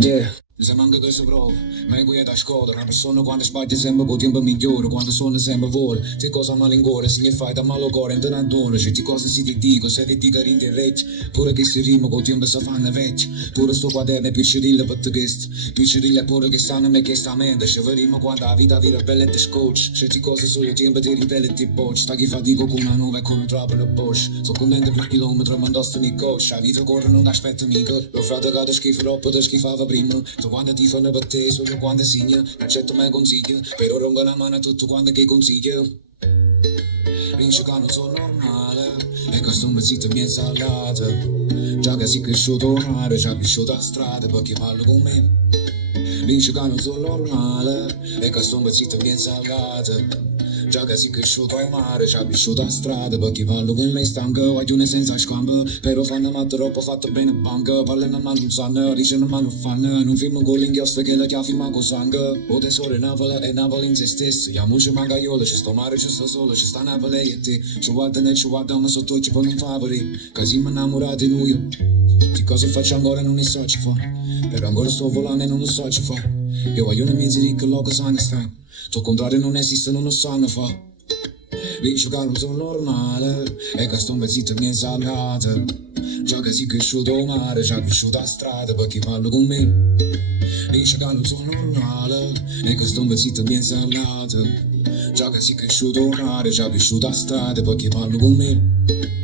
Yeah, se manca che si prova, meglio è da scuola. Una persona quando sbaglia sempre con tempo migliore, quando suona sempre vuole. Ti cosa male in cuore, se ne fai da malo cuore, non te ne adoro. Se ti cosa si ti dico, se ti dico rinde recci. Pure che si rima con tempo si fanno vecchi. Pure sto quaderno è piccirilla per te questo. Piccirilla pure che stanno me che sta mente. Se vedremo quando la vita vira bella e ti scocci. Se ti cose solo tempo ti rivela e ti bocci. Sta chi fatica con una nuova e come troppo la boccia. So contento per chilometri ma indosso nei coach. La vita corre non aspetta mica. Lo frate che ti schifo troppo ti schifava prima. Tu quando ti fanno per te solo quando segna. Accetto mai consigli. Però rompo la mano a tutto quando che consiglio. Vince che non sono normale. E questo mezzito mi è salata. Già che si è cresciuto mare, già cresciuto a strada perché parlo con me. Vince che non sono normale. E questo mezzito mi è salata. Già che si è cresciuto al mare, già cresciuto a strada perché parlo con me stanco, guaglione senza scampo. Però fanno ma troppo fatto bene banca. Parlano ma non sanno, dicono ma non fanno. Non filmo con l'inchiostro che la chiavi ma con sangue. O tesoro è Napoli e Napoli in se stesso. Chiamo ci manca io, c'è sto mare, c'è sto sole, c'è sta Napoli e te. Ci guardano e ci guardano sotto ci pone un favore. Che siamo innamorati noi. Di cosa faccio ancora non ne so ci fa. Però ancora sto volando e non lo so ci fa. Io voglio una mezza di che loco sanno sta. Tu contrario non esiste, non lo sanno fa. Dice che non sono normale. E questo mezzito mi è salata. Già che si è cresciuto al mare, già cresciuto a strada perché parlo con me. Dice che non sono normale. E questo mezzito mi è salata. Già che si è cresciuto al mare, già cresciuto a strada perché parlo con me.